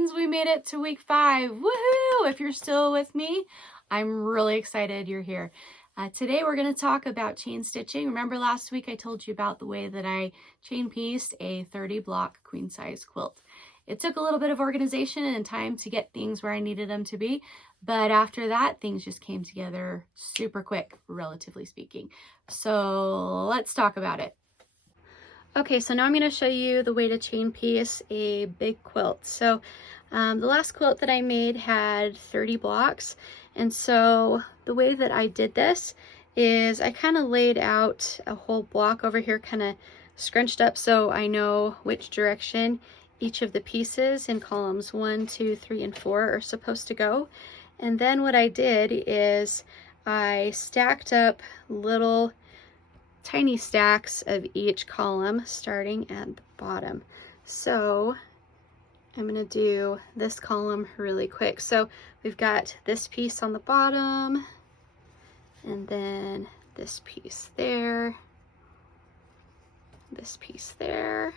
friends, we made it to week 5. Woohoo! If you're still with me, I'm really excited you're here. Today we're going to talk about chain stitching. Remember last week I told you about the way that I chain pieced a 30 block queen size quilt. It took a little bit of organization and time to get things where I needed them to be, but after that things just came together super quick, relatively speaking. So let's talk about it. Okay, so now I'm going to show you the way to chain piece a big quilt. So the last quilt that I made had 30 blocks, and so the way that I did this is I kind of laid out a whole block over here, kind of scrunched up so I know which direction each of the pieces in columns 1, 2, 3, and 4 are supposed to go. And then what I did is I stacked up little tiny stacks of each column starting at the bottom. So I'm going to do this column really quick. So we've got this piece on the bottom, and then this piece there, this piece there,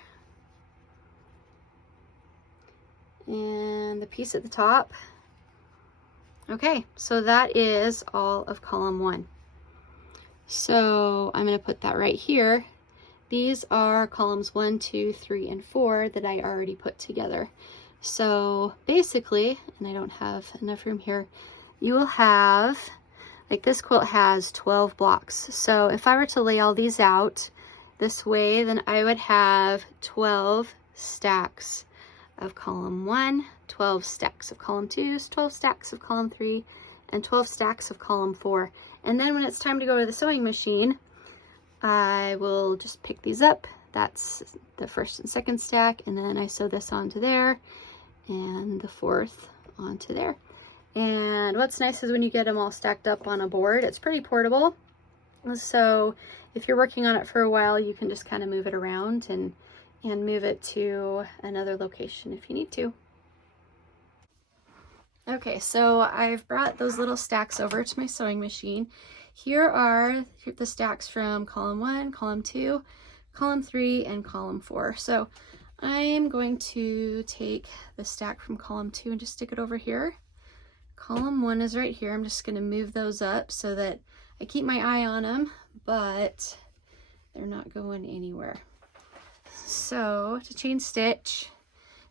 and the piece at the top. Okay, so that is all of column 1. So I'm going to put that right here. These are columns 1, 2, 3, and 4 that I already put together. So basically, and I don't have enough room here, you will have, like this quilt has 12 blocks. So if I were to lay all these out this way, then I would have 12 stacks of column 1, 12 stacks of column 2, 12 stacks of column 3, and 12 stacks of column 4. And then when it's time to go to the sewing machine, I will just pick these up. That's the first and second stack, and then I sew this onto there and the fourth onto there. And what's nice is when you get them all stacked up on a board, it's pretty portable. So if you're working on it for a while, you can just kind of move it around and move it to another location if you need to. Okay, so I've brought those little stacks over to my sewing machine. Here are the stacks from column 1, column 2, column 3, and column 4. So I'm going to take the stack from column 2 and just stick it over here. Column 1 is right here. I'm just going to move those up so that I keep my eye on them, but they're not going anywhere. So to chain stitch,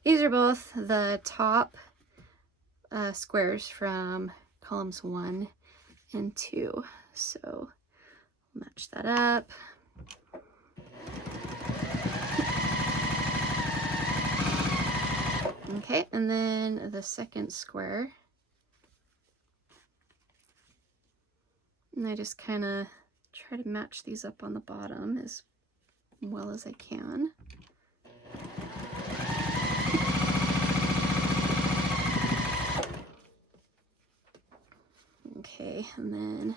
these are both the top squares from columns 1 and 2. So match that up. Okay, and then the second square. And I just kind of try to match these up on the bottom as well as I can. Okay, and then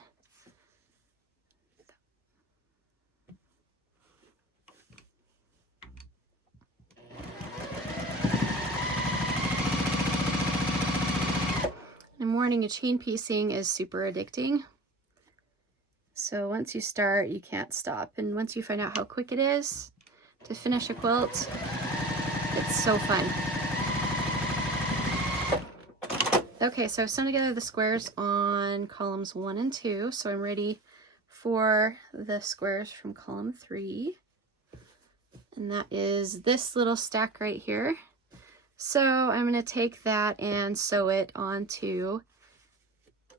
I'm warning you, chain piecing is super addicting. So once you start, you can't stop. And once you find out how quick it is to finish a quilt, it's so fun. Okay, so I've sewn together the squares on columns 1 and 2, so I'm ready for the squares from column 3. And that is this little stack right here. So I'm going to take that and sew it onto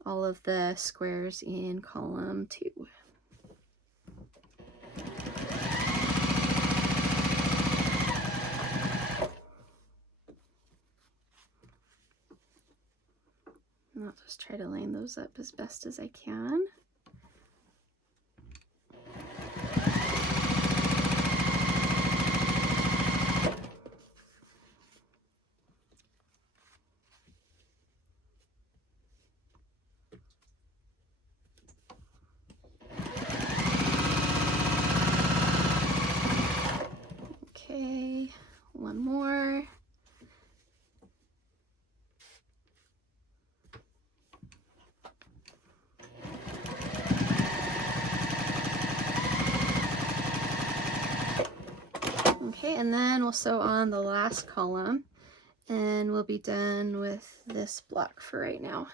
all of the squares in column 2. And I'll just try to line those up as best as I can. Okay, one more. Okay, and then we'll sew on the last column. And we'll be done with this block for right now.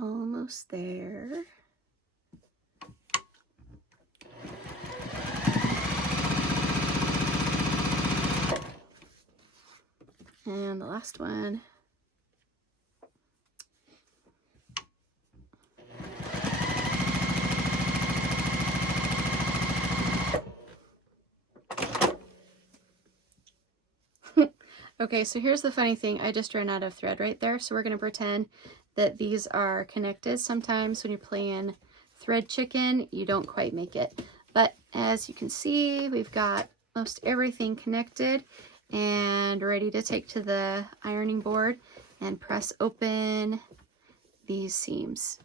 Almost there. And the last one. Okay, so here's the funny thing. I just ran out of thread right there, so we're going to pretend that these are connected. Sometimes when you're playing thread chicken, you don't quite make it. But as you can see, we've got most everything connected and ready to take to the ironing board and press open these seams.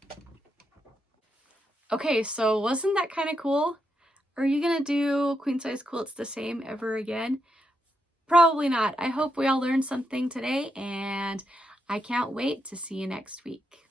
Okay, so wasn't that kind of cool? Are you going to do queen size quilts the same ever again? Probably not. I hope we all learned something today, and I can't wait to see you next week.